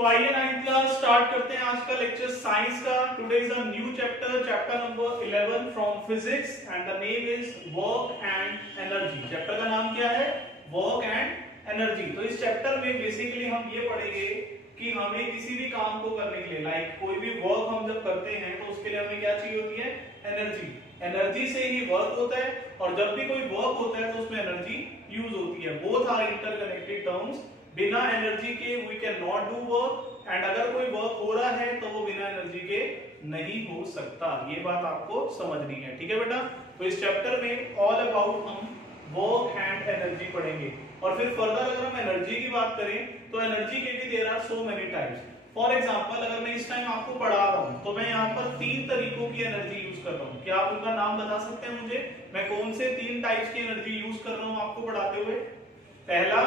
तो आइए 9th class start करते हैं आज का लेक्चर साइंस का। Today is a new chapter, chapter number 11 from physics and the name is work and energy. Chapter का नाम क्या है? Work and energy. तो इस चैप्टर में बेसिकली हम ये पढ़ेंगे कि हमें किसी भी काम को करने के लिए, लाइक कोई भी वर्क हम जब करते हैं तो उसके लिए हमें क्या चाहिए होती है? एनर्जी। एनर्जी से ही वर्क होता है और जब भी कोई वर्क होता है तो उसमें एनर्जी यूज होती है। Both are interconnected terms. बिना एनर्जी के we can not do work and अगर कोई वर्क हो रहा है तो वो बिना एनर्जी के नहीं हो सकता। ये बात आपको समझनी है, ठीक है बेटा। तो इस चैप्टर में ऑल अबाउट हम वर्क एंड एनर्जी पढ़ेंगे और फिर फर्दर अगर हम एनर्जी की बात करें तो एनर्जी के भी there are so many types. For example अगर मैं इस टाइम आपको पढ़ा रहा हूं तो मैं यहाँ पर 3 तरीकों की एनर्जी यूज कर रहा हूँ। क्या आप उनका नाम बता सकते हैं मुझे? मैं कौन से 3 टाइप्स की एनर्जी यूज कर रहा हूँ आपको पढ़ाते हुए? पहला,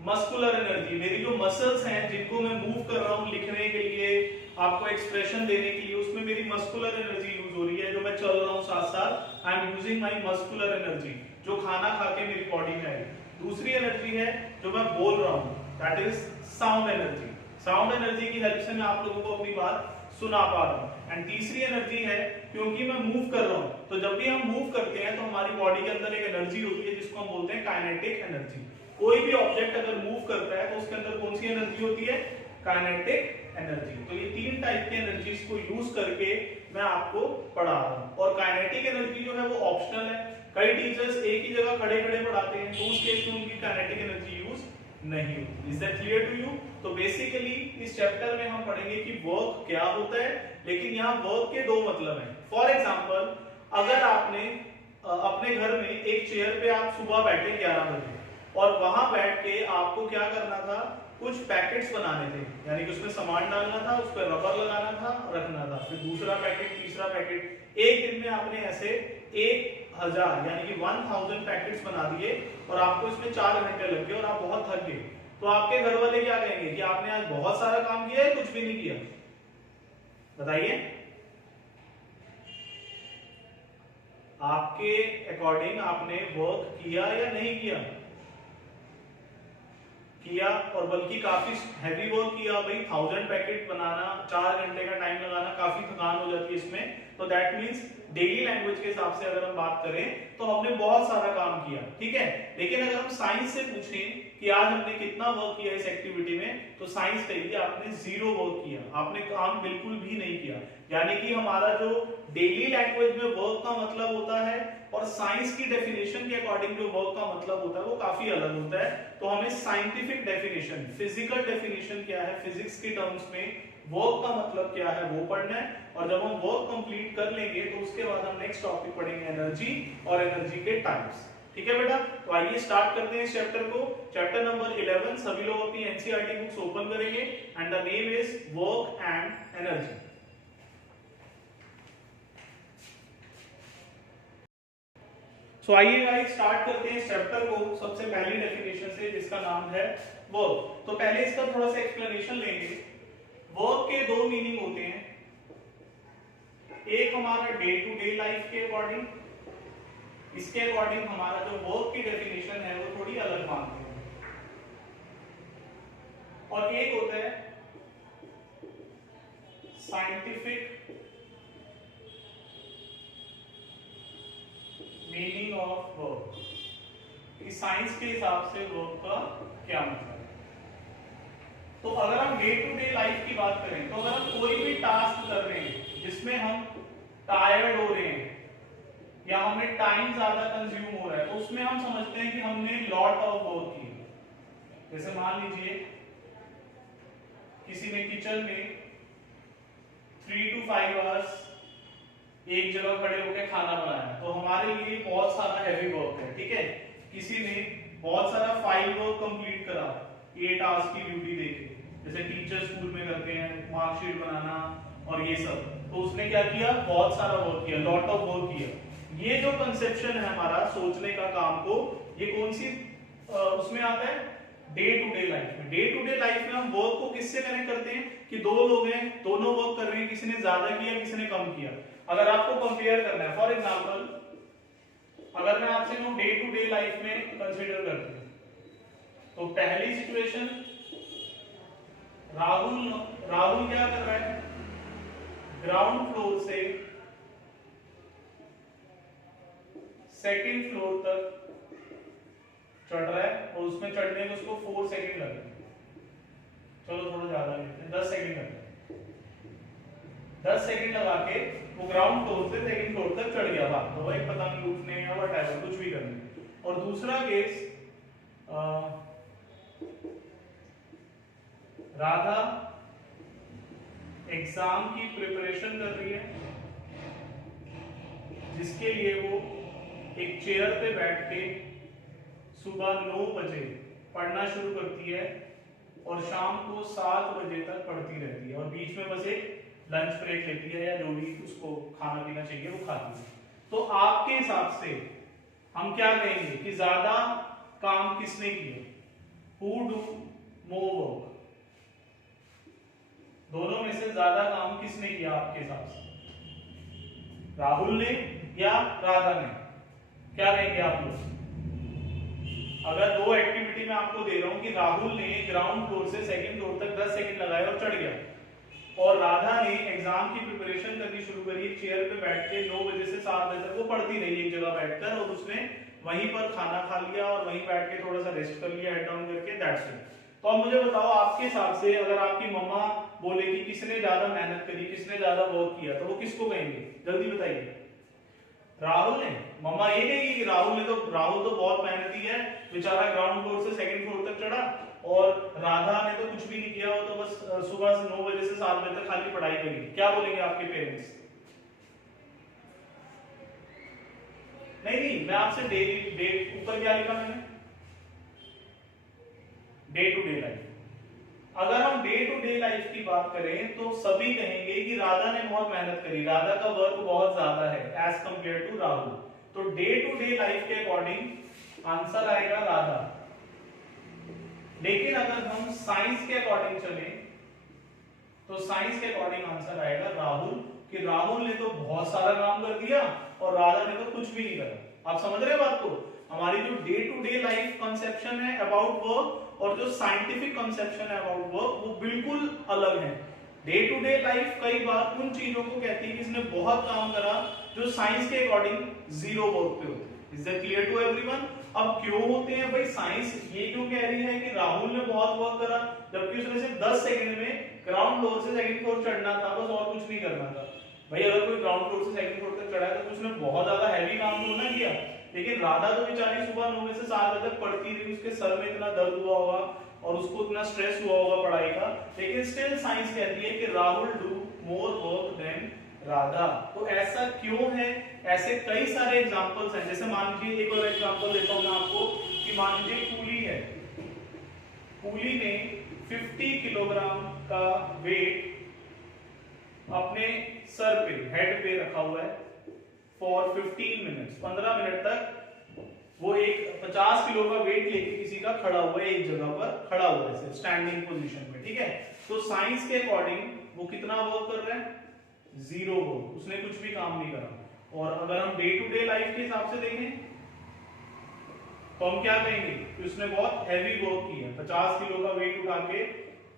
मस्कुलर एनर्जी। मेरी जो मसल्स हैं जिनको मैं मूव कर रहा हूँ लिखने के लिए, आपको एक्सप्रेशन देने के लिए, उसमें मेरी मस्कुलर एनर्जी यूज हो रही है। जो मैं चल रहा हूँ साथ साथ, I am using my muscular energy, जो खाना खा के मेरी बॉडी में है। दूसरी एनर्जी है जो मैं बोल रहा हूँ, that is sound energy. Sound energy की हेल्प से मैं आप लोगों को अपनी बात सुना पा रहा हूँ। एंड तीसरी एनर्जी है क्योंकि मैं मूव कर रहा हूँ, तो जब भी हम मूव करते हैं तो हमारी बॉडी के अंदर एक एनर्जी होती है जिसको हम बोलते हैं काइनेटिक एनर्जी। कोई भी ऑब्जेक्ट अगर मूव करता है तो उसके अंदर कौन सी एनर्जी होती है? Kinetic energy. तो ये 3 टाइप की एनर्जीज को यूज करके मैं आपको पढ़ा रहा हूँ। और काइनेटिक एनर्जी जो है वो ऑप्शनल है। कई टीचर्स एक ही जगह खड़े खड़े पढ़ाते हैं तो उस केस में उनकी काइनेटिक एनर्जी यूज नहीं होती। Is that clear to you? तो बेसिकली इस चैप्टर में हम पढ़ेंगे कि वर्क क्या होता है, लेकिन यहाँ वर्क के 2 मतलब हैं। फॉर एग्जाम्पल, अगर आपने अपने घर में एक चेयर पे आप सुबह बैठे 11 बजे और वहां बैठ के आपको क्या करना था? कुछ पैकेट्स बनाने थे, यानी कि उसमें सामान डालना था, उस पर रबर लगाना था, रखना था, फिर दूसरा पैकेट, तीसरा पैकेट। एक दिन में आपने ऐसे 1000 यानी कि 1000 पैकेट्स बना दिए और आपको इसमें 4 घंटे लग गए और आप बहुत थक गए। तो आपके घर वाले क्या कहेंगे कि आपने आज बहुत सारा काम किया है, कुछ भी नहीं किया? बताइए, आपके अकॉर्डिंग आपने वर्क किया या नहीं किया? किया, और बल्कि काफी हैवी वर्क किया भाई। 1000 पैकेट बनाना, 4 घंटे का टाइम लगाना, काफी थकान हो जाती है इसमें। तो दैट मींस डेली लैंग्वेज के हिसाब से अगर हम बात करें तो हमने बहुत सारा काम किया, ठीक है। लेकिन अगर हम साइंस से पूछें कि आज हमने कितना वर्क किया इस एक्टिविटी में, तो साइंस कहेगी आपने 0 वर्क किया, आपने काम बिल्कुल भी नहीं किया। यानी कि हमारा जो डेली लैंग्वेज में वर्क का मतलब होता है और साइंस की डेफिनेशन के अकॉर्डिंग जो वर्क का मतलब होता है वो काफी अलग होता है। तो हमें साइंटिफिक डेफिनेशन, फिजिकल डेफिनेशन क्या है, फिजिक्स के टर्म्स में वर्क का मतलब क्या है वो पढ़ना है। और जब हम वर्क कंप्लीट कर लेंगे तो उसके बाद हम नेक्स्ट टॉपिक पढ़ेंगे एनर्जी और एनर्जी के टाइप्स, ठीक है बेटा। तो आइए स्टार्ट करते हैं इस चैप्टर को। चैप्टर नंबर 11, सभी लोग अपनी एनसीईआरटी बुक्स ओपन करेंगे and the name is work and energy. तो आइए गाइस स्टार्ट करते हैं इस चैप्टर को सबसे पहली डेफिनेशन से, जिसका नाम है वर्क। तो पहले इसका थोड़ा सा एक्सप्लेनेशन लेंगे। वर्क के 2 मीनिंग होते हैं। एक हमारा डे टू डे लाइफ के अकॉर्डिंग, इसके अकॉर्डिंग हमारा जो वर्क की डेफिनेशन है वो थोड़ी अलग मानते हैं। और एक होता है साइंटिफिक मीनिंग ऑफ वर्क, कि साइंस के हिसाब से वर्क का क्या मतलब है। तो अगर हम डे टू डे लाइफ की बात करें तो अगर हम कोई भी टास्क कर रहे हैं जिसमें हम टायर्ड हो रहे हैं या हमें टाइम ज्यादा कंज्यूम हो रहा है, तो उसमें हम समझते हैं कि हमने लॉट ऑफ वर्क किया। जैसे मान लीजिए किसी ने किचन में 3 to 5 आवर्स एक जगह खड़े होकर खाना बनाया, तो हमारे लिए बहुत सारा हैवी वर्क है, ठीक है। किसी ने बहुत सारा फाइल वर्क कंप्लीट करा 8 आवर्स की ड्यूटी देके, जैसे टीचर स्कूल में करते हैं, मार्कशीट बनाना और ये सब। तो उसने क्या किया? बहुत सारा वर्क किया, लॉट ऑफ वर्क किया। ये जो कंसेप्शन है हमारा सोचने का काम को, ये कौन सी उसमें आता है? डे टू डे लाइफ में। डे टू डे लाइफ में हम वर्क को किससे कनेक्ट करते हैं कि 2 लोग हैं, दोनों वर्क कर रहे हैं, किसी ने ज्यादा किया, किसी ने कम किया। अगर आपको कंपेयर करना है, फॉर एग्जांपल अगर मैं आपसे डे टू डे लाइफ में कंसीडर करती हूं, तो पहली सिचुएशन राहुल राहुल क्या कर रहा है, ग्राउंड फ्लोर से सेकंड फ्लोर तक चढ़ रहा है और उसमें चढ़ने में उसको 4 सेकंड लगे। चलो थोड़ा ज्यादा लेते हैं, 10 सेकंड लगते हैं। 10 सेकंड लगा के वो ग्राउंड फ्लोर से सेकंड फ्लोर तक चढ़ गया, बात तो भाई पतंग लूटने या व्हाटएवर कुछ भी करने। और दूसरा केस, राधा एग्जाम की प्रिपरेशन कर रही है, जिसके लिए वो एक चेयर पे बैठ के सुबह 9 बजे पढ़ना शुरू करती है और शाम को 7 बजे तक पढ़ती रहती है और बीच में बस एक लंच ब्रेक लेती है या जो भी उसको खाना पीना चाहिए वो खाती है। तो आपके हिसाब से हम क्या कहेंगे कि ज्यादा काम किसने किया, हु डू मोर वर्क, दोनों में से ज्यादा काम किसने किया आपके हिसाब से, राहुल ने या राधा ने? क्या कहेंगे आप लोग? अगर दो एक्टिविटी में आपको दे रहा हूं कि राहुल ने ग्राउंड फ्लोर से सेकंड फ्लोर तक 10 सेकंड लगाए और चढ़ गया, और राधा ने एग्जाम की प्रिपरेशन करनी शुरू करी, चेयर पे बैठ के 9 बजे से 7 बजे तक वो पढ़ती रही एक जगह बैठकर, और उसने वहीं पर खाना खा लिया और वहीं बैठ के थोड़ा सा रेस्ट कर लिया हेड डाउन करके, दैट्स इट। तो अब मुझे बताओ आपके हिसाब से अगर आपकी मम्मा बोले कि किसने ज्यादा मेहनत करी, किसने ज्यादा वर्क किया, तो वो किसको कहेंगे? जल्दी बताइए। राहुल ने? मम्मा ये कहेगी कि राहुल तो बहुत मेहनती है, बेचारा ग्राउंड फ्लोर से सेकंड फ्लोर तक चढ़ा, और राधा ने तो कुछ भी नहीं किया, वो तो बस सुबह से 9 बजे से 7 बजे तक खाली पढ़ाई करी। क्या बोलेंगे आपके पेरेंट्स? नहीं, मैं आपसे डे ऊपर क्या लिखा मैंने, डे टू डे लाइफ। अगर हम डे टू डे लाइफ की बात करें तो सभी कहेंगे कि राधा ने बहुत मेहनत करी, राधा का वर्क बहुत ज्यादा है एज कंपेयर टू राहुल। तो डे टू डे लाइफ के अकॉर्डिंग आंसर आएगा राधा। लेकिन अगर हम साइंस के अकॉर्डिंग चले तो साइंस के अकॉर्डिंग आंसर आएगा राहुल, कि राहुल ने तो बहुत सारा काम कर दिया और राधा ने तो कुछ भी नहीं करा। आप समझ रहे हैं बात को? हमारी जो day to day life conception है अबाउट वर्क और जो साइंटिफिक कंसेप्शन है अबाउट वर्क वो बिल्कुल अलग है। डे टू डे लाइफ कई बार उन चीजों को कहती है कि इसने बहुत काम करा जो साइंस के अकॉर्डिंग जीरो वर्क पे होते हैं। Is that clear to everyone? अब क्यों होते हैं भाई? साइंस ये क्यों कह रही है कि राहुल ने बहुत वर्क करा जबकि उसने सिर्फ 10 सेकंड में ग्राउंड फ्लोर से सेकंड फ्लोर चढ़ना था, बस और कुछ नहीं करना था। भाई अगर कोई ग्राउंड फ्लोर से सेकंड फ्लोर तक चढ़ा है तो उसने बहुत ज्यादा हैवी काम तो ना किया। लेकिन राधा तो बेचारी सुबह 9 बजे से 7 बजे तक पढ़ती रही, उसके सर में इतना दर्द हुआ होगा और उसको इतना स्ट्रेस हुआ होगा पढ़ाई का, लेकिन स्टिल साइंस कहती है कि Rahul do more work than Radha. तो ऐसा क्यों है? ऐसे कई सारे एग्जांपल्स हैं। जैसे मान लीजिए एक और एग्जांपल देता हूं मैं आपको कि मान लीजिए कूली है, कूली ने 50 किलोग्राम का वेट अपने सर पे, हेड पे रखा हुआ है फॉर 15 मिनट्स, 15 मिनट तक वो एक 50 किलो का वेट लेके किसी का खड़ा हुआ है, एक जगह पर खड़ा हुआ है स्टैंडिंग पोजीशन में, ठीक है? तो साइंस के अकॉर्डिंग वो कितना वर्क कर रहा है? जीरो वर्क, उसने कुछ भी काम नहीं करा। और अगर हम डे टू डे लाइफ के हिसाब से देखें तो हम क्या कहेंगे कि उसने बहुत हैवी वर्क किया। 50 किलो का वेट उठा के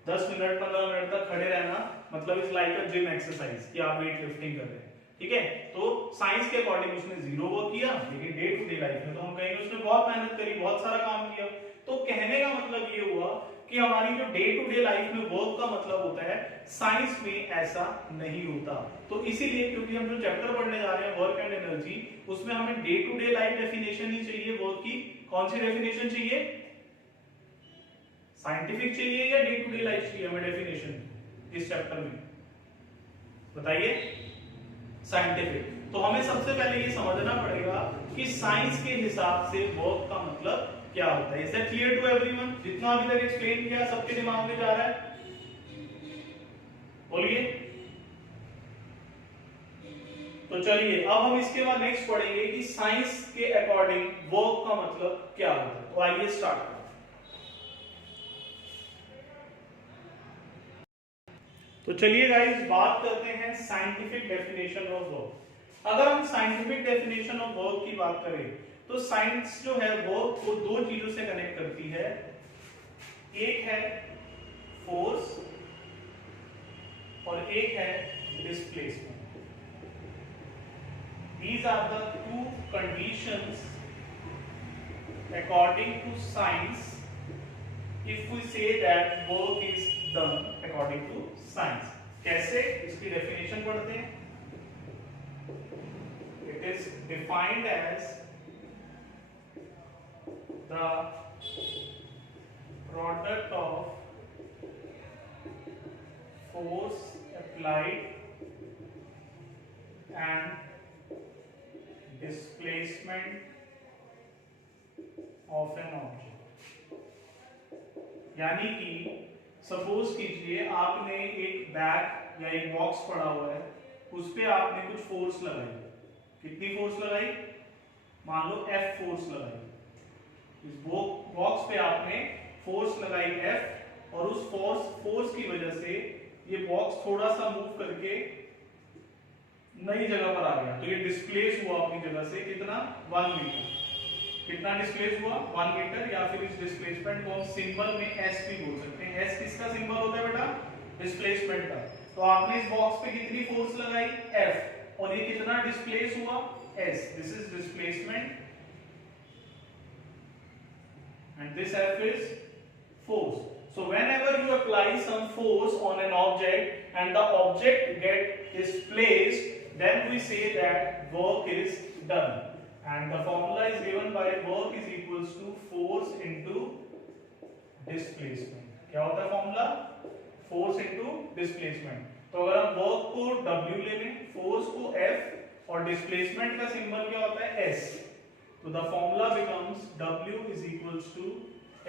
10 मिनट 15 मिनट तक खड़े रहना मतलब is like a gym exercise कि आप वेट लिफ्टिंग कर रहे हैं, ठीक है? तो साइंस के अकॉर्डिंग उसने जीरो वर्क किया, लेकिन डे टू डे लाइफ में तो हम कहेंगे उसने बहुत मेहनत करी, बहुत सारा काम किया। तो कहने का मतलब ये हुआ कि हमारी जो डे टू डे लाइफ में वर्क का मतलब होता है, साइंस में ऐसा नहीं होता। तो इसीलिए क्योंकि हम जो चैप्टर पढ़ने जा रहे हैं वर्क एंड एनर्जी, उसमें हमें day to day life definition ही चाहिए वर्क की। कौन सी डेफिनेशन चाहिए? साइंटिफिक चाहिए या डे टू डे लाइफ चाहिए हमें डेफिनेशन इस चैप्टर में? बताइए। साइंटिफिक। तो हमें सबसे पहले ये समझना पड़ेगा कि साइंस के हिसाब से वर्क का मतलब क्या होता है। Is that clear to everyone? जितना अभी तक एक्सप्लेन किया सबके दिमाग में जा रहा है? बोलिए। तो चलिए अब हम इसके बाद नेक्स्ट पढ़ेंगे कि साइंस के अकॉर्डिंग वर्क का मतलब क्या होता है। तो आइए स्टार्ट करें। तो चलिए गाइस बात करते हैं साइंटिफिक डेफिनेशन ऑफ वर्क। अगर हम साइंटिफिक डेफिनेशन ऑफ वर्क की बात करें तो साइंस जो है वर्क को दो चीजों से कनेक्ट करती है। एक है फोर्स और एक है displacement. These are the two conditions according to science if we say that work is done according to science। कैसे, इसकी डेफिनेशन पढ़ते हैं। It is defined as the product of force applied and displacement of an object। यानी कि suppose कीजिए आपने एक bag या एक बॉक्स पड़ा हुआ है, उस पे आपने कुछ फोर्स लगाई। कितनी फोर्स लगाई? मान लो F फोर्स लगाई। इस बॉक्स पे आपने फोर्स लगाई F, और उस फोर्स की वजह से ये बॉक्स थोड़ा सा मूव करके नई जगह पर आ गया, तो ये डिस्प्लेस हुआ अपनी जगह से। कितना? 1 मीटर। कितना डिस्प्लेस हुआ? 1 मीटर। या फिर इस डिस्प्लेसमेंट को हम सिंबल में S भी बोल सकते हैं। S किसका सिंबल होता है बेटा? डिस्प्लेसमेंट का। तो आपने इस बॉक्स पे कितनी फोर्स लगाई? F, और ये कितना डिस्प्लेस हुआ? S। This is displacement and this F is force. So whenever you apply some force on an object and the object get displaced, then we say that work is done, and the formula is given by work is equals to force into displacement। क्या होता है formula? Force into displacement. तो अगर हम work को W ले लें, force को F, और डिस्प्लेसमेंट का सिंबल क्या होता है? S, तो the formula becomes W is equals to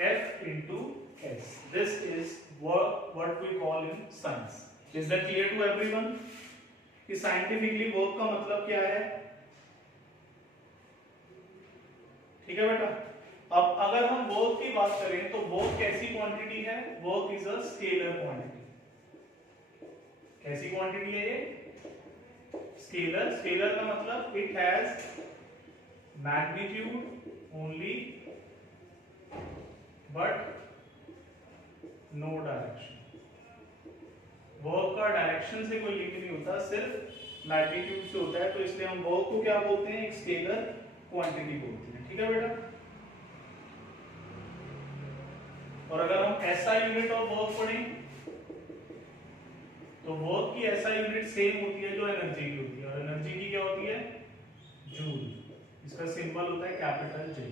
F into S। This is what we call in science। Is that clear to everyone? कि साइंटिफिकली वर्क का मतलब क्या है? ठीक है बेटा। अब अगर हम वर्क की बात करें तो वर्क कैसी क्वांटिटी है? Work is a scalar quantity. कैसी क्वांटिटी है ये? स्केलर। स्केलर का मतलब it has magnitude only but no direction. Work का डायरेक्शन से कोई लिंक नहीं होता, सिर्फ मैग्नीट्यूड से होता है। तो इसलिए हम वर्क को क्या बोलते हैं? एक स्केलर क्वांटिटी बोलते हैं। ठीक है बेटा। और अगर हम SI यूनिट ऑफ वर्क पढ़ें तो वर्क की SI यूनिट सेम होती है जो एनर्जी की होती है, और एनर्जी की क्या होती है? जूल। इसका सिंबल होता है कैपिटल J।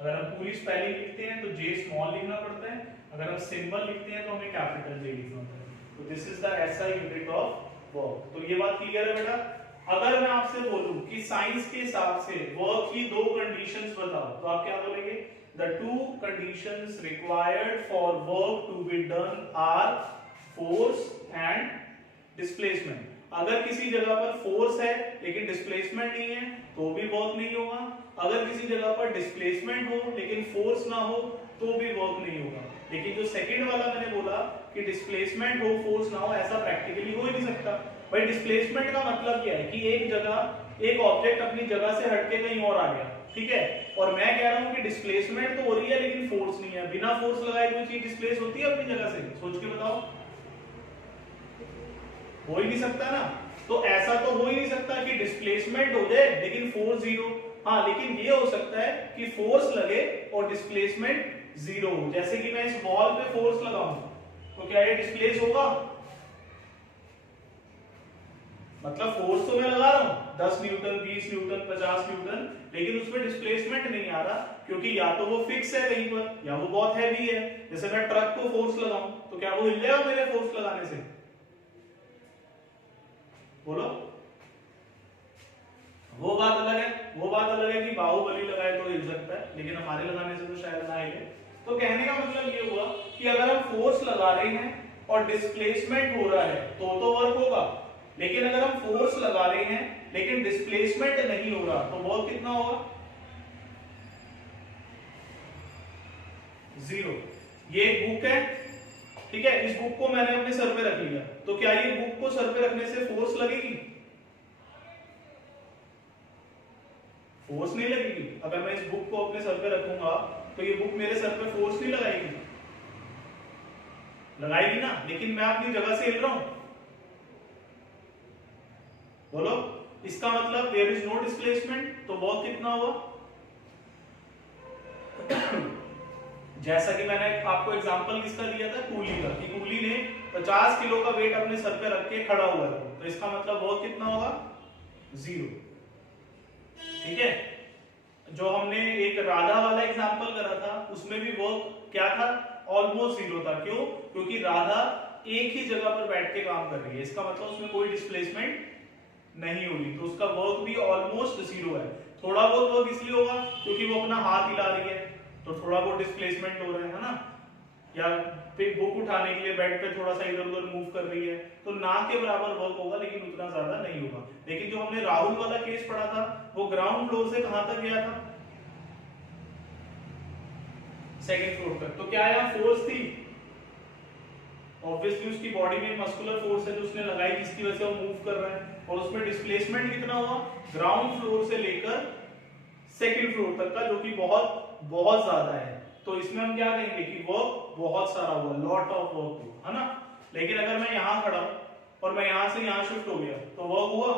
अगर हम पूरी स्पेलिंग लिखते हैं तो J स्मॉल लिखना पड़ता है, अगर हम सिंबल लिखते हैं तो हमें कैपिटल J लिखना होता है। तो this is the SI unit of work. तो ये बात क्लियर है बेटा। अगर मैं आपसे बोलूं कि साइंस के हिसाब से वर्क की दो कंडीशंस बताओ, तो आप क्या बोलेंगे? The two conditions required for work to be done are force and displacement। अगर किसी जगह पर फोर्स है लेकिन डिस्प्लेसमेंट नहीं है तो भी वर्क नहीं होगा। अगर किसी जगह पर डिस्प्लेसमेंट हो लेकिन फोर्स ना हो तो भी वर्क नहीं होगा। लेकिन जो सेकंड वाला मैंने बोला कि डिस्प्लेसमेंट हो फोर्स ना हो, ऐसा प्रैक्टिकली हो ही नहीं सकता। भाई डिस्प्लेसमेंट का मतलब क्या है? कि एक जगह एक ऑब्जेक्ट अपनी जगह से हटके कहीं और आ गया, ठीक है, और मैं कह रहा हूं कि डिस्प्लेसमेंट तो हो रही है लेकिन फोर्स नहीं है। बिना फोर्स लगाए कोई चीज डिस्प्लेस होती है अपनी जगह से? सोच के बताओ, हो ही नहीं सकता ना। तो ऐसा तो हो ही नहीं सकता कि डिस्प्लेसमेंट हो जाए लेकिन फोर्स जीरो। हाँ, लेकिन ये हो सकता है कि फोर्स लगे और डिस्प्लेसमेंट जीरो हो। जैसे कि मैं इस बॉल पे फोर्स लगाऊं तो क्या ये डिस्प्लेस होगा? मतलब फोर्स तो मैं लगा रहा हूं 10 न्यूटन, 20 न्यूटन, 50 न्यूटन, लेकिन उसमें डिस्प्लेसमेंट नहीं आ रहा, क्योंकि या तो वो फिक्स है कहीं पर या वो बहुत हैवी है। जैसे मैं ट्रक को फोर्स लगाऊं तो क्या वो हिल जाएगा मेरे फोर्स लगाने से? बोलो। वो बात अलग है कि बाहुबली लगाए तो हिल सकता है, लेकिन हमारे लगाने से तो शायद ना हिले। तो कहने का मतलब ये हुआ कि अगर हम फोर्स लगा रहे हैं और डिस्प्लेसमेंट हो रहा है तो वर्क होगा, लेकिन अगर हम फोर्स लगा रहे हैं लेकिन डिस्प्लेसमेंट नहीं हो रहा तो वर्क कितना होगा? जीरो। ये एक बुक है, ठीक है, इस बुक को मैंने अपने सर पे रख लिया, तो क्या ये बुक को सर पे रखने से फोर्स लगेगी? फोर्स नहीं लगेगी। अगर मैं इस बुक को अपने सर पे रखूंगा तो ये बुक मेरे सर पे फोर्स नहीं लगाएगी? लगाएगी ना, लेकिन मैं अपनी जगह से हिल रहा हूं। बोलो, इसका मतलब देयर इज नो डिस्प्लेसमेंट, तो वर्क कितना हुआ? जैसा कि मैंने आपको एग्जांपल किसका दिया था, कूली का, कि कूली ने 50 किलो का वेट अपने सर पे रख के खड़ा हुआ है, तो इसका मतलब वर्क कितना होगा? 0। ठीक है, जो हमने एक राधा वाला एग्जांपल करा था उसमें भी वर्क क्या था? ऑलमोस्ट 0 था। क्यों? क्योंकि राधा एक ही जगह पर बैठ के काम कर रही है, इसका मतलब उसमें कोई डिस्प्लेसमेंट नहीं होगी, तो उसका वर्क भी ऑलमोस्ट 0 है। थोड़ा बहुत वर्क इसलिए होगा क्योंकि वो अपना हाथ हिला रही है, तो थोड़ा बहुत डिस्प्लेसमेंट हो रहा है ना, या बुक उठाने के लिए बेड पे थोड़ा सा इधर उधर मूव कर रही है, तो ना के बराबर वर्क होगा, लेकिन उतना ज्यादा नहीं होगा। लेकिन जो हमने राहुल वाला केस पढ़ा था, वो ग्राउंड फ्लोर से कहां तक गया था? सेकंड फ्लोर तक। तो क्या यहाँ फोर्स थी? ऑब्वियसली उसकी बॉडी में मस्कुलर फोर्स है जो उसने लगाई, जिसकी वजह से वो मूव कर रहा है, और उसमें डिस्प्लेसमेंट कितना हुआ? ग्राउंड फ्लोर से लेकर सेकंड फ्लोर तक का, जो कि बहुत बहुत ज्यादा है। तो इसमें हम क्या कहेंगे कि वर्क बहुत सारा हुआ, लॉट ऑफ वर्क हुआ, है ना। लेकिन अगर मैं यहां खड़ा हूं और मैं यहां से यहां शिफ्ट हो गया, तो वर्क हुआ?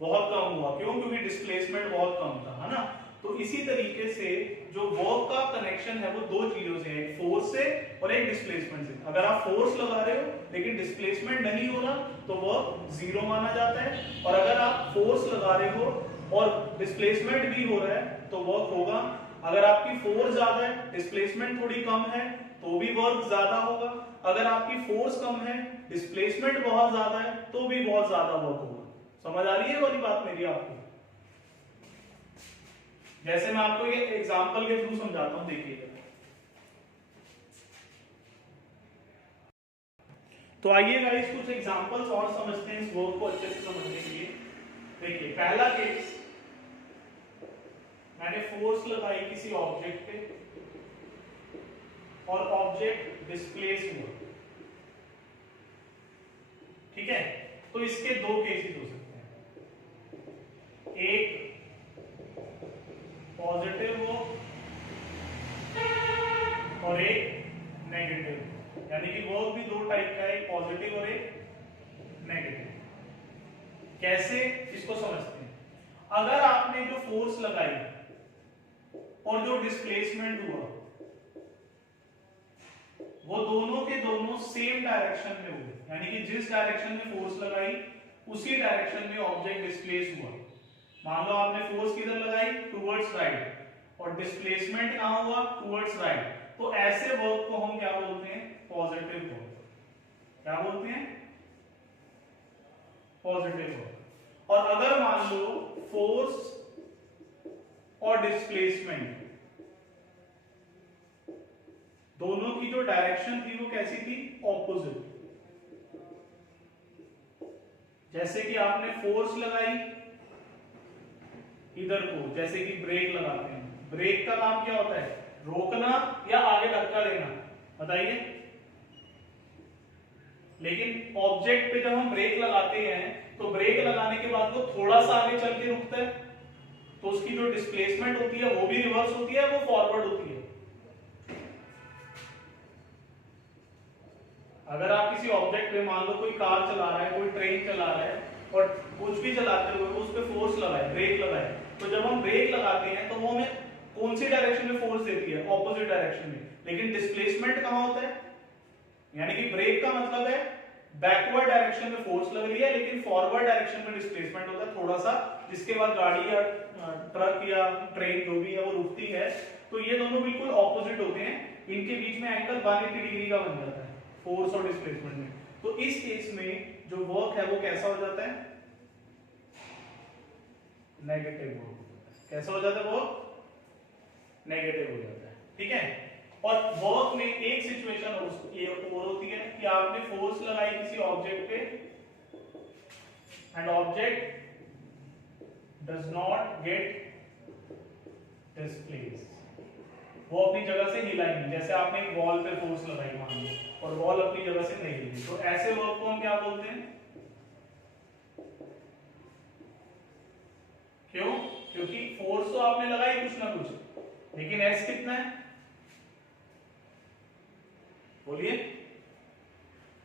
बहुत कम हुआ। क्यों? क्योंकि डिस्प्लेसमेंट बहुत कम था, है ना। तो इसी तरीके से जो वर्क का कनेक्शन है वो दो चीजों से है, एक फोर्स से और एक डिस्प्लेसमेंट से। अगर आप फोर्स लगा रहे हो लेकिन डिस्प्लेसमेंट नहीं हो रहा, तो वर्क 0 माना जाता है, और अगर आप फोर्स लगा रहे हो और डिस्प्लेसमेंट भी हो रहा है तो वर्क होगा। अगर आपकी फोर्स ज्यादा है, डिस्प्लेसमेंट थोड़ी कम है, तो भी वर्क ज्यादा होगा। अगर आपकी फोर्स कम है, डिस्प्लेसमेंट बहुत ज्यादा है, तो भी बहुत ज्यादा वर्क होगा। समझ आ रही है वाली बात मेरी आपको? जैसे मैं आपको ये एग्जांपल के थ्रू समझाता हूं, देखिए। तो आइए गाइस कुछ एग्जांपल्स और समझते हैं इस वर्क को अच्छे से समझने के लिए। देखिए पहला केस, मैंने फोर्स लगाई किसी ऑब्जेक्ट पे और ऑब्जेक्ट डिस्प्लेस हुआ। ठीक है, तो इसके दो केसेस हो सकते हैं, एक पॉजिटिव वर्क और एक नेगेटिव। यानी कि वर्क भी दो टाइप का है, एक पॉजिटिव और एक नेगेटिव। कैसे, इसको समझते हैं। अगर आपने जो फोर्स लगाई और जो डिस्प्लेसमेंट हुआ, वो दोनों के दोनों सेम डायरेक्शन में हुए, यानी कि जिस डायरेक्शन में फोर्स लगाई उसी डायरेक्शन में ऑब्जेक्ट डिस्प्लेस हुआ। मान लो आपने फोर्स किधर लगाई? टुवर्ड्स राइट, और डिस्प्लेसमेंट कहां हुआ? Towards right. तो ऐसे वर्क को हम क्या बोलते हैं? Positive work. क्या बोलते हैं? Positive work. और अगर मान लो फोर्स और डिस्प्लेसमेंट दोनों की जो डायरेक्शन थी वो कैसी थी? ऑपोजिट। जैसे कि आपने फोर्स लगाई इधर को, जैसे कि ब्रेक लगाते हैं। ब्रेक का काम क्या होता है? रोकना या आगे धक्का देना, बताइए। लेकिन ऑब्जेक्ट पे जब हम ब्रेक लगाते हैं तो ब्रेक लगाने के बाद वो थोड़ा सा आगे चल के रुकता है, तो उसकी जो डिस्प्लेसमेंट होती है वो भी रिवर्स होती है, वो फॉरवर्ड होती है। अगर आप किसी ऑब्जेक्ट पे, मान लो कोई कार चला रहा है, कोई ट्रेन चला रहा है, और कुछ भी चलाते हुए उस पे फोर्स लगाए, ब्रेक लगाए, तो जब हम ब्रेक लगाते हैं तो वो हमें कौन सी डायरेक्शन में फोर्स देती है? ऑपोजिट डायरेक्शन में। लेकिन डिस्प्लेसमेंट कहां होता है? यानी कि ब्रेक का मतलब है बैकवर्ड डायरेक्शन में फोर्स लग रही है, लेकिन फॉरवर्ड डायरेक्शन में डिस्प्लेसमेंट होता है थोड़ा सा, जिसके बाद गाड़ी या ट्रक या ट्रेन जो भी है वो रुकती है। तो ये दोनों बिल्कुल ऑपोजिट होते हैं, इनके बीच में एंगल 180 डिग्री का बन जाता है फोर्स और डिस्प्लेसमेंट में। तो इस केस में जो वर्क है वो कैसा हो जाता है? Negative work. कैसा हो जाता है? वो नेगेटिव हो जाता है। ठीक है, और वर्क में एक सिचुएशन और होती है कि आपने फोर्स लगाई किसी ऑब्जेक्ट पे and object does not gate displace, वो अपनी जगह से हिला ही नहीं। जैसे आपने एक वॉल पे फोर्स लगाई मान लो, और वॉल अपनी जगह से नहीं हिली, तो ऐसे वर्क को हम क्या बोलते हैं? क्यों? क्योंकि फोर्स तो आपने लगाई कुछ ना कुछ, लेकिन एस कितना है? बोलिए।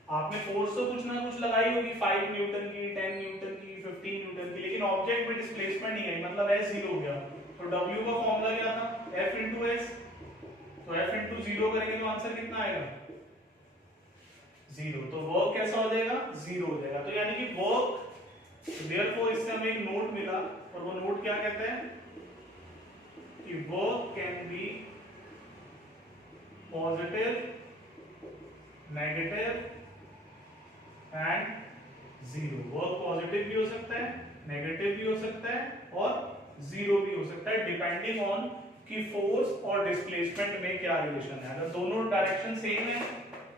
आपने फोर्स तो कुछ ना कुछ लगाई होगी, 5 न्यूटन की, 10 न्यूटन की, 15 न्यूटन की, लेकिन ऑब्जेक्ट में डिस्प्लेसमेंट नहीं आई, मतलब s 0 हो गया। तो w का फॉर्मूला क्या था, F इंटू एस। तो F इंटू 0 करेंगे तो आंसर कितना आएगा, 0। तो वर्क कैसा हो जाएगा, 0 हो जाएगा। तो यानी कि वर्क, देयरफॉर इससे हमें एक नोट मिला, और वो नोट क्या कहते हैं कि work can be positive, negative and 0। Work positive भी हो सकता है, नेगेटिव भी हो सकता है और 0 भी हो सकता है, डिपेंडिंग ऑन कि फोर्स और डिस्प्लेसमेंट में क्या रिलेशन है। अगर दोनों डायरेक्शन सेम है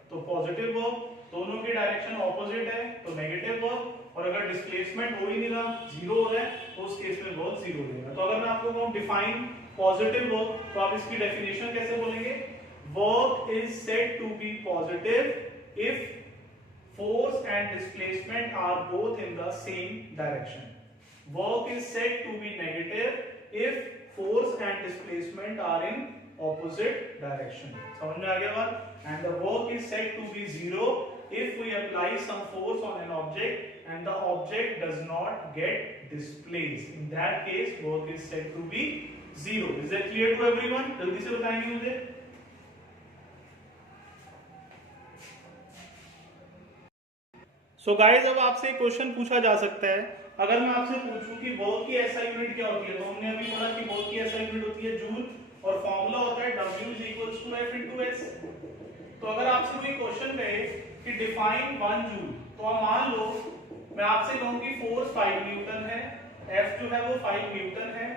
तो पॉजिटिव वर्क, दोनों की डायरेक्शन ऑपोजिट है तो नेगेटिव वर्क, और अगर डिस्प्लेसमेंट हो ही नहीं रहा, 0 हो रहा है, तो उस केस में वर्क 0 हो जाएगा। तो अगर मैं आपको कहूं डिफाइन पॉजिटिव वर्क, तो आप इसकी डेफिनेशन कैसे बोलेंगे, work is said to be positive if force and displacement are both in the same direction. Work is said to be negative if force and displacement are in opposite direction. समझ में आ गया बात? And the work is said to be 0 if we apply some force on an object and the object does not get displaced. In that case, work is said to be 0. Is that clear to everyone? जल्दी से बताएंगे मुझे। So guys, अब आपसे एक question पूछा जा सकता है, अगर मैं आपसे पूछूं कि वर्क की एसआई यूनिट क्या होती है, तो हमने अभी पढ़ा कि वर्क की एसआई यूनिट होती है जूल, और फॉर्मूला होता है W = F × S। तो अगर आपसे कोई क्वेश्चन कहे कि डिफाइन 1 जूल, तो आप मान लो मैं आपसे कहूं कि फोर्स 5 न्यूटन है, F जो है वो 5 न्यूटन है,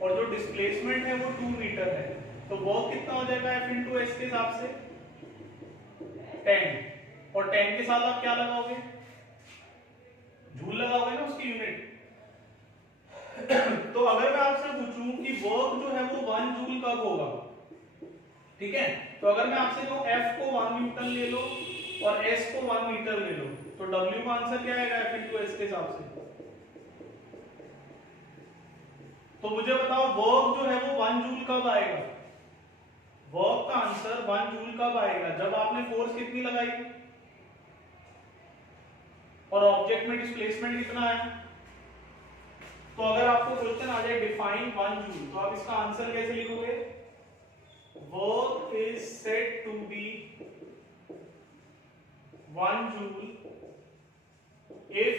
और जो डिस्प्लेसमेंट है वो 2 मीटर है, तो वर्क कितना हो जाएगा F × S के हिसाब से, 10। और 10 के साथ आप क्या लगाओगे, जूल लगाओगे ना उसकी यूनिट। तो अगर मैं आपसे पूछूं कि वर्क जो है वो 1 जूल कब होगा, ठीक है, तो अगर मैं आपसे कहूं F को 1 न्यूटन ले लो और S को 1 मीटर ले लो, तो W का आंसर क्या आएगा F × S के हिसाब से। तो मुझे बताओ वर्क जो है वो 1 जूल कब आएगा, वर्क का आंसर 1 जूल कब आएगा, जब आपने फोर्स कितनी लगाई और ऑब्जेक्ट में डिस्प्लेसमेंट कितना आया। तो अगर आपको क्वेश्चन आ जाए डिफाइन 1 जूल, तो आप इसका आंसर कैसे लिखोगे, work is said to be 1 joule if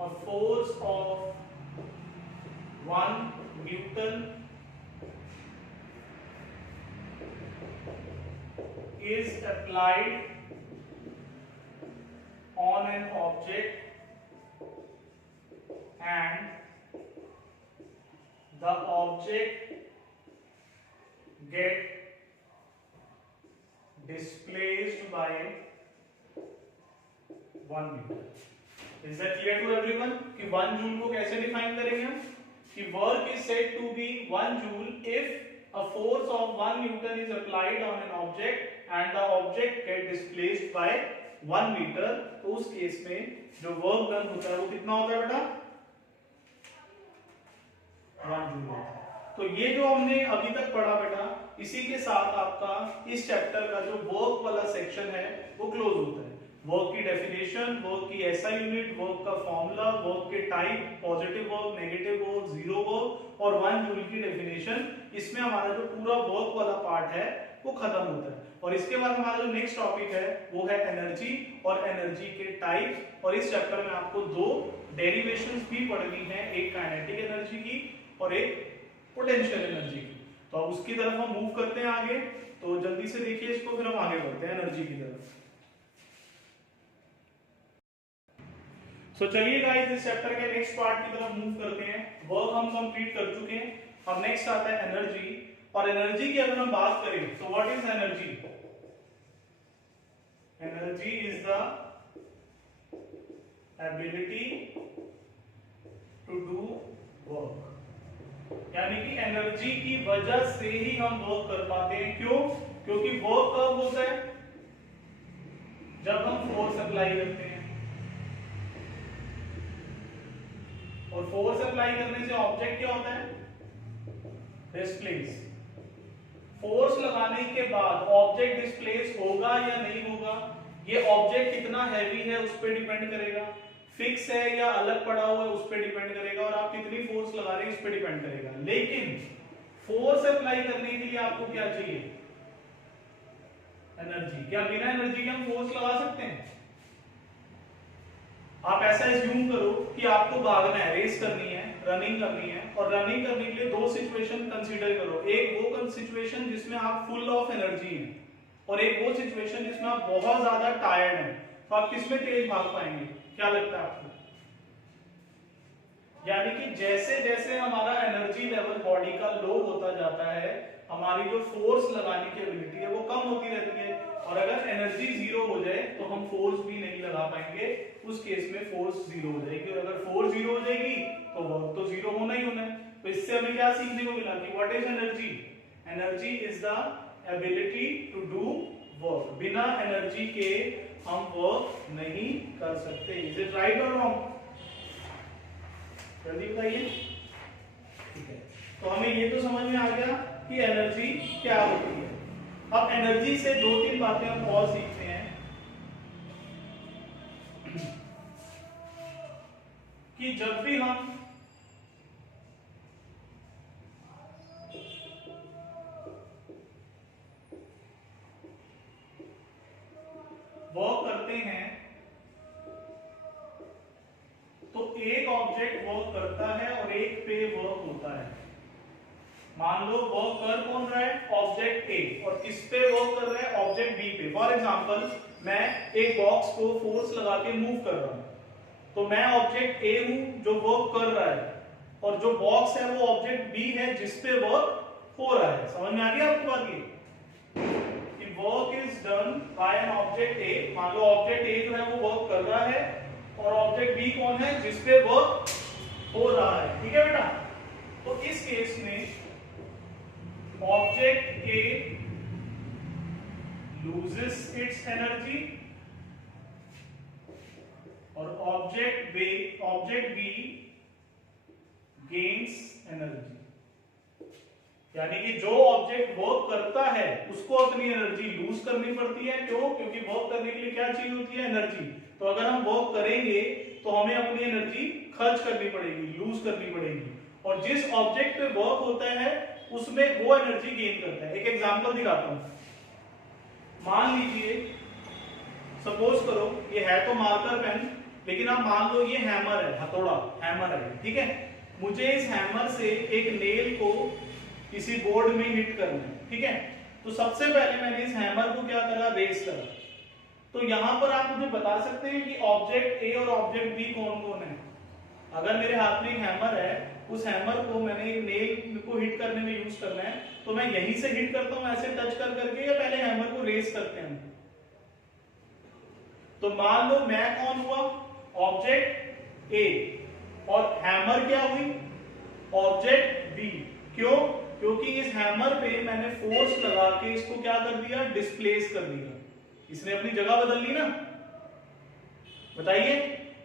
a force of 1 newton is applied on an object and the object get displaced by 1 meter. Is that clear to everyone कि 1 joule को कैसे define करेंगे हम, कि work is said to be 1 joule if a force of 1 newton is applied on an object and the object get displaced by 1 meter। तो उस case में जो वर्क डन होता है वो कितना होता है बेटा, 1 जूल होता है। तो ये जो हमने अभी तक पढ़ा बेटा, इसी के साथ आपका इस चैप्टर का जो वर्क वाला सेक्शन है वो क्लोज होता है। वर्क की डेफिनेशन, वर्क की एसआई यूनिट, वर्क का फॉर्मूला, वर्क के type, positive work, negative work, 0 work और 1 जूल की डेफिनेशन, इसमें हमारा जो पूरा वर्क वाला पार्ट है वो खत्म होता है। और इसके बाद हमारा जो नेक्स्ट टॉपिक है वो है एनर्जी और एनर्जी के टाइप्स। और इस चैप्टर में आपको 2 डेरिवेशंस भी पढ़नी है, एक काइनेटिक एनर्जी की और एक पोटेंशियल एनर्जी की। तो अब उसकी तरफ हम मूव करते हैं आगे, तो जल्दी से देखिए इसको, फिर हम आगे बढ़ते हैं एनर्जी की तरफ। चलिए गाइस, इस चैप्टर के नेक्स्ट पार्ट की तरफ मूव करते हैं। वर्क हम कंप्लीट कर चुके हैं, अब नेक्स्ट आता है एनर्जी। और एनर्जी की अगर हम बात करें तो what is energy, energy is the ability to do work, यानी कि एनर्जी की वजह से ही हम वर्क कर पाते हैं। क्यों, क्योंकि वर्क कब होता है, जब हम फोर्स अप्लाई करते हैं, और फोर्स अप्लाई करने से ऑब्जेक्ट क्या होता है, डिस्प्लेस। फोर्स लगाने के बाद ऑब्जेक्ट डिस्प्लेस होगा या नहीं होगा, ये ऑब्जेक्ट कितना हैवी है उस पर डिपेंड करेगा, फिक्स है या अलग पड़ा हुआ है उस पर डिपेंड करेगा, और आप कितनी फोर्स लगा रहे हैं इस पर डिपेंड करेगा। लेकिन फोर्स अप्लाई करने के लिए आपको क्या चाहिए? एनर्जी। क्या बिना एनर्जी के हम फोर्स लगा सकते हैं? आप ऐसा एज्यूम करो कि आपको भागना है, रेस करनी है, रनिंग करनी है, और रनिंग करने के लिए दो सिचुएशन कंसीडर करो। एक वो सिचुएशन जिसमें आप फुल ऑफ एनर्जी हैं, और एक वो सिचुएशन जिसमें आप बहुत ज्यादा टायर्ड हैं। तो आप किसमें तेज भाग पाएंगे? क्या लगता है आपको? यानी कि जैसे जैसे हमारा एनर्जी लेवल बॉडी का लो होता जाता है, हमारी जो फोर्स लगाने की एबिलिटी है वो कम होती रहती है, और अगर एनर्जी जीरो हो जाए तो हम फोर्स भी नहीं लगा पाएंगे, उस केस में फोर्स जीरो हो जाएगी, और अगर फोर्स जीरो हो जाएगी तो वर्क तो जीरो होना ही होना है। तो इससे हमें क्या सीखने को मिला कि what is energy? Energy is the ability to do work. बिना एनर्जी के हम वर्क नहीं कर सकते। इज इट राइट और रॉन्ग? जल्दी बताइए। ठीक है, तो हमें ये तो समझ में आ गया कि एनर्जी क्या होती है। अब एनर्जी से दो तीन बातें हम और सीखते हैं कि जब भी हम वर्क करते हैं तो एक ऑब्जेक्ट वर्क करता है और एक पे वर्क होता है। मान लो वर्क कर कौन रहा है? ऑब्जेक्ट ए, और किस पे वर्क कर रहा है? ऑब्जेक्ट बी पे। फॉर एग्जांपल मैं एक बॉक्स को फोर्स लगा के मूव कर रहा हूं, तो मैं ऑब्जेक्ट ए हूं जो वर्क कर रहा है, और जो बॉक्स है वो ऑब्जेक्ट बी है जिस पे वर्क हो रहा है। समझ में आ गया आपको बात? ये work is done by an object A. मान लो ऑब्जेक्ट ए जो है वो वर्क कर रहा है, और ऑब्जेक्ट बी कौन है? जिस पे वर्क हो रहा है। ठीक है बेटा? तो इस केस में object A loses its energy और ऑब्जेक्ट बी gains energy। यानी कि जो ऑब्जेक्ट वर्क करता है उसको अपनी एनर्जी लूज करनी पड़ती है। क्यों? क्योंकि वर्क करने के लिए क्या चाहिए होती है? एनर्जी। तो अगर हम वर्क करेंगे तो हमें अपनी एनर्जी खर्च करनी पड़ेगी, लूज करनी पड़ेगी, और जिस ऑब्जेक्ट पे वर्क होता है उसमें वो एनर्जी गेन करता है। एक एग्जांपल दिखाता हूं। मान लीजिए, सपोज करो ये है तो मार्कर पेन, लेकिन आप मान लो ये हैमर है, हथौड़ा हैमर है। ठीक है, मुझे इस हैमर से एक नेल को किसी बोर्ड में हिट करना है। ठीक है, तो सबसे पहले मैंने इस हैमर को क्या करा? रेस करा। तो यहां पर आप मुझे बता सकते हैं कि ऑब्जेक्ट ए और ऑब्जेक्ट बी कौन कौन है? अगर मेरे हाथ में एक हैमर है, उस हैमर को मैंने नेल को हिट करने में यूज करना है, तो मैं यहीं से हिट करता हूं ऐसे टच कर करके, या पहले हैमर को रेस करते हैं? तो मान लो मैं कौन हुआ? ऑब्जेक्ट ए, और हैमर क्या हुई? Object B. क्यों? क्योंकि इस हैमर पे मैंने फोर्स लगा के इसको क्या कर दिया? डिस्प्लेस कर दिया। इसने अपनी जगह बदल ली ना। बताइए,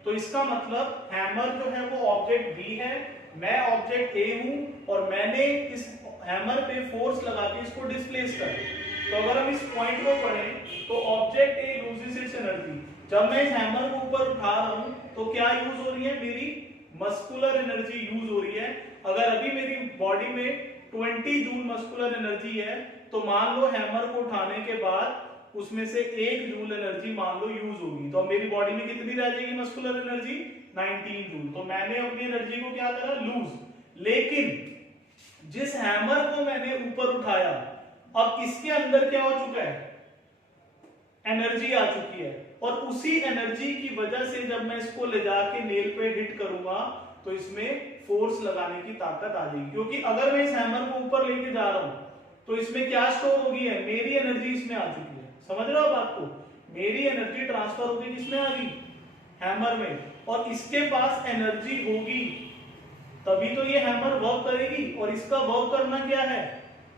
तो इसका मतलब हैमर जो है वो ऑब्जेक्ट बी है, मैं ऑब्जेक्ट ए हूं, और मैंने इस हैमर पे फोर्स लगा के इसको डिस्प्लेस कर दिया। तो अगर हम इस पॉइंट को पढ़ें तो object A loses it's energy. जब मैं इस हैमर को ऊपर उठा रहा हूं तो क्या यूज हो रही है? मेरी मस्कुलर एनर्जी यूज हो रही है। अगर अभी मेरी बॉडी में 20 जूल मस्कुलर एनर्जी है, तो मान लो हैमर को उठाने के बाद उसमें से 1 जूल एनर्जी मान लो यूज होगी, तो मेरी बॉडी में कितनी रह जाएगी मस्कुलर एनर्जी? 19 जूल। तो मैंने अपनी एनर्जी को क्या करा? लूज। लेकिन जिस हैमर को मैंने ऊपर उठाया, अब इसके अंदर क्या हो चुका है? एनर्जी आ चुकी है, और उसी एनर्जी की वजह से जब मैं इसको ले जाके नेल पे हिट करूंगा तो इसमें फोर्स लगाने की ताकत आ जाएगी। क्योंकि अगर मैं इस हैमर को ऊपर लेके जा रहा हूं तो इसमें क्या स्टोर होगी है? मेरी एनर्जी इसमें आ चुकी है। समझ रहे हो आप बात को? मेरी एनर्जी ट्रांसफर होगी किसमें? आ गई हैमर में, और इसके पास एनर्जी होगी तभी तो ये हैमर वर्क करेगी। और इसका वर्क करना क्या है?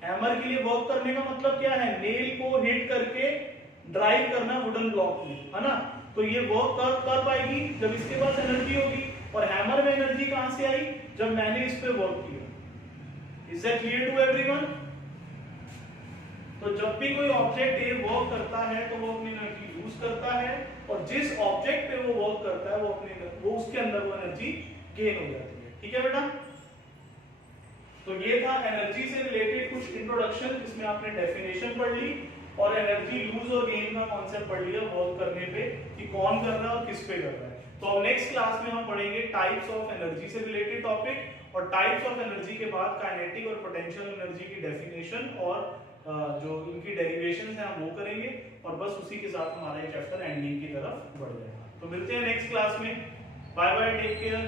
हैमर के लिए वर्क करने का मतलब क्या है? नेल को हिट करके ड्राइव करना वुडन ब्लॉक में, है ना? तो ये वर्क कर पाएगी जब इसके पास एनर्जी होगी। और हैमर में एनर्जी कहां से आई? जब मैंने इस पे वर्क किया। Is that clear to everyone? तो जब भी कोई ऑब्जेक्ट ए वर्क करता है तो वो अपनी एनर्जी यूज करता है, और जिस ऑब्जेक्ट पे वो वर्क करता है वो उसके अंदर वो एनर्जी गेन हो जाती है। ठीक है बेटा, तो ये था एनर्जी से रिलेटेड कुछ इंट्रोडक्शन, जिसमें आपने डेफिनेशन पढ़ ली और एनर्जी यूज और गेन का कॉन्सेप्ट पढ़ लिया वर्क करने पे कि कौन कर रहा है और किस पे कर रहा है। तो अब नेक्स्ट क्लास में हम पढ़ेंगे टाइप्स ऑफ एनर्जी से रिलेटेड टॉपिक, और टाइप्स ऑफ एनर्जी के बाद काइनेटिक और पोटेंशियल एनर्जी की डेफिनेशन और जो इनकी डेरिवेशंस हैं हम वो करेंगे, और बस उसी के साथ हमारा ये चैप्टर एंडिंग की तरफ बढ़ जाएगा। तो मिलते हैं नेक्स्ट क्लास में, बाय बाय, टेक केयर।